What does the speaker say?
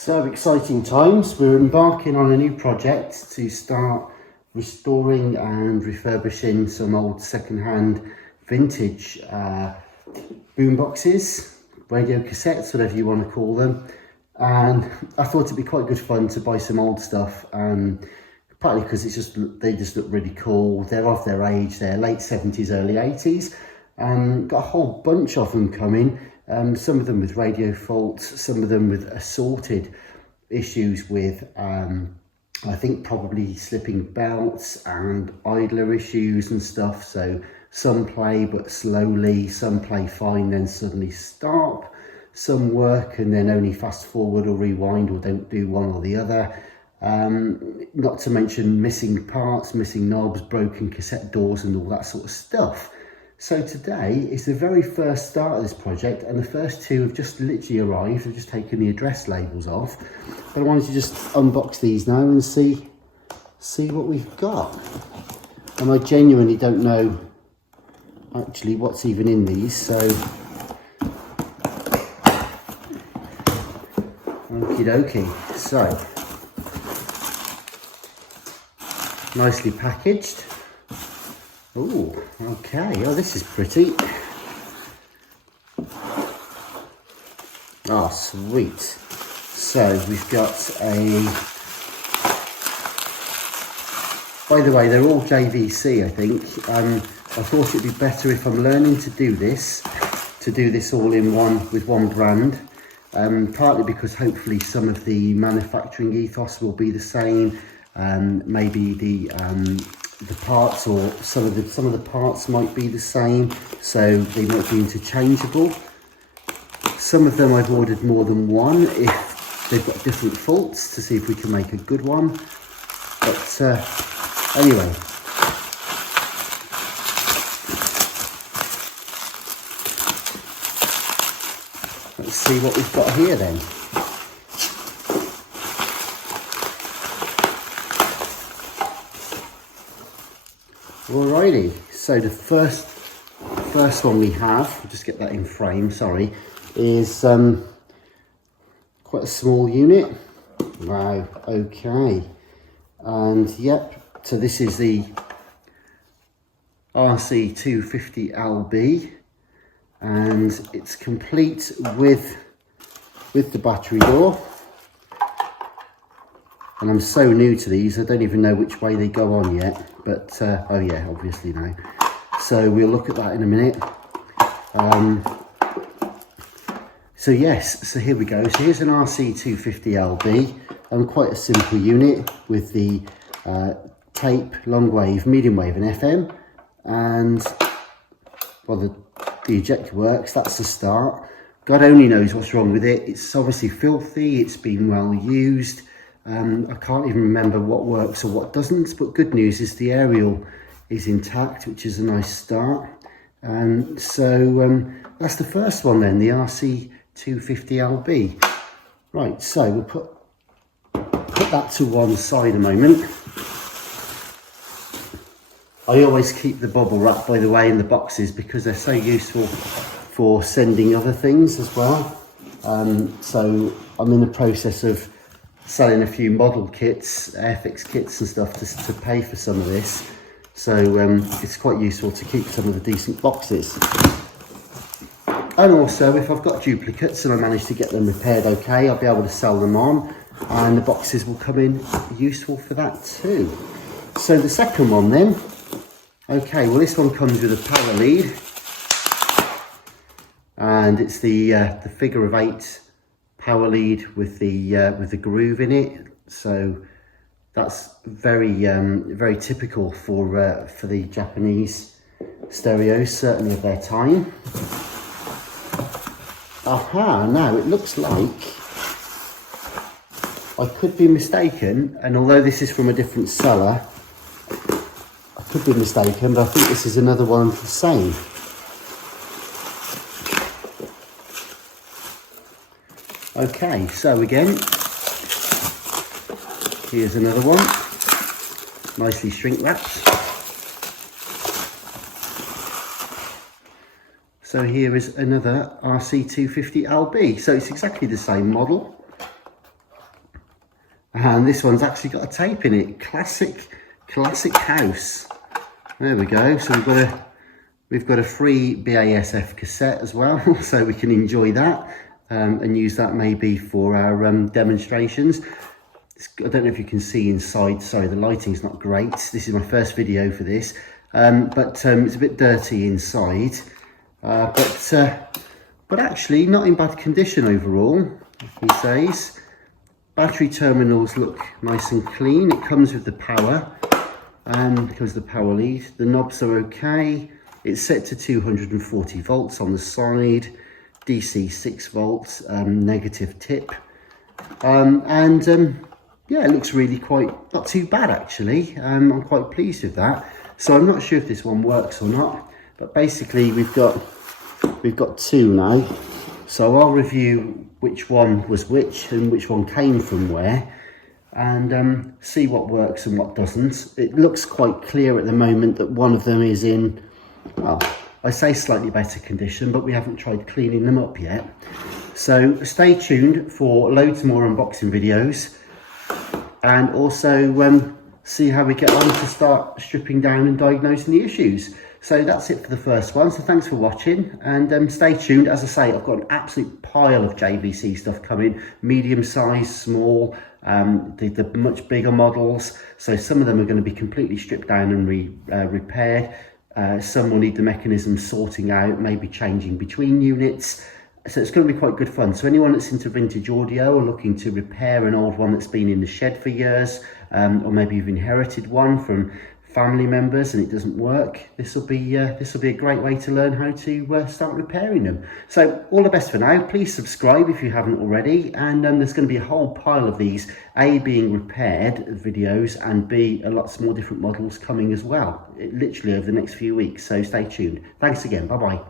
So exciting times. We're embarking on a new project to start restoring and refurbishing some old second-hand vintage boomboxes, radio cassettes, whatever you want to call them. And I thought it'd be quite good fun to buy some old stuff, partly because they just look really cool. They're of their age, they're late 70s, early 80s. Got a whole bunch of them coming. Some of them with radio faults, some of them with assorted issues with, I think probably slipping belts and idler issues and stuff. So some play but slowly, some play fine then suddenly stop, some work and then only fast forward or rewind or don't do one or the other. Not to mention missing parts, missing knobs, broken cassette doors and all that sort of stuff. So today is the very first start of this project, and the first two have just literally arrived. I've just taken the address labels off, but I wanted to just unbox these now and see what we've got. And I genuinely don't know actually what's even in these, so okie dokie. So nicely packaged. Oh, okay. Oh, this is pretty. Oh, sweet. So we've got by the way, they're all JVC, I think. I thought it'd be better if I'm learning to do this all in one, with one brand. Partly because hopefully some of the manufacturing ethos will be the same. Maybe the parts or some of the parts might be the same, so they might be interchangeable. Some of them I've ordered more than one if they've got different faults, to see if we can make a good one. But anyway, let's see what we've got here then. Alrighty, so the first one we have, I'll just get that in frame, sorry, is quite a small unit. Wow, okay. And yep, so this is the RC-250LB, and it's complete with the battery door. And I'm so new to these, I don't even know which way they go on yet. But, oh yeah, obviously now. So we'll look at that in a minute. So yes, so here we go. So here's an RC-250LB. Quite a simple unit with the tape, long wave, medium wave and FM. And, well, the ejector works, that's the start. God only knows what's wrong with it. It's obviously filthy, it's been well used. I can't even remember what works or what doesn't, but good news is the aerial is intact, which is a nice start. So that's the first one then, the RC-250LB. Right, so we'll put that to one side a moment. I always keep the bubble wrap, by the way, in the boxes because they're so useful for sending other things as well. So I'm in the process of selling a few model kits, Airfix kits and stuff to pay for some of this. So it's quite useful to keep some of the decent boxes. And also, if I've got duplicates and I manage to get them repaired okay, I'll be able to sell them on, and the boxes will come in useful for that too. So the second one then, okay, well this one comes with a power lead, and it's the figure of 8 power lead with the groove in it. So that's very typical for the Japanese stereos, certainly of their time. Aha, now it looks like, I could be mistaken, and although this is from a different seller, I could be mistaken, but I think this is another one the same. Okay, so again, here's another one, nicely shrink wrapped. So here is another RC-250LB. So it's exactly the same model. And this one's actually got a tape in it. Classic house. There we go. So we've got a free BASF cassette as well, so we can enjoy that and use that maybe for our demonstrations. I don't know if you can see inside. Sorry, the lighting's not great. This is my first video for this, but it's a bit dirty inside. But actually not in bad condition overall, he says. Battery terminals look nice and clean. It comes with the power, comes the power lead. The knobs are okay. It's set to 240 volts on the side, DC 6 volts, negative tip. Yeah, it looks really not too bad actually. I'm quite pleased with that. So I'm not sure if this one works or not, but basically we've got two now. So I'll review which one was which and which one came from where, and see what works and what doesn't. It looks quite clear at the moment that one of them is in, well, I say slightly better condition, but we haven't tried cleaning them up yet. So stay tuned for loads more unboxing videos, and also see how we get on to start stripping down and diagnosing the issues. So that's it for the first one. So thanks for watching, and stay tuned. As I say, I've got an absolute pile of JVC stuff coming, medium size, small, the much bigger models. So some of them are going to be completely stripped down and repaired. Some will need the mechanism sorting out, maybe changing between units. So it's going to be quite good fun. So anyone that's into vintage audio or looking to repair an old one that's been in the shed for years, or maybe you've inherited one from family members and it doesn't work, this will be a great way to learn how to start repairing them. So all the best for now. Please subscribe if you haven't already, and there's going to be a whole pile of these, A, being repaired videos, and B, lots more different models coming as well, literally over the next few weeks. So stay tuned. Thanks again. Bye bye.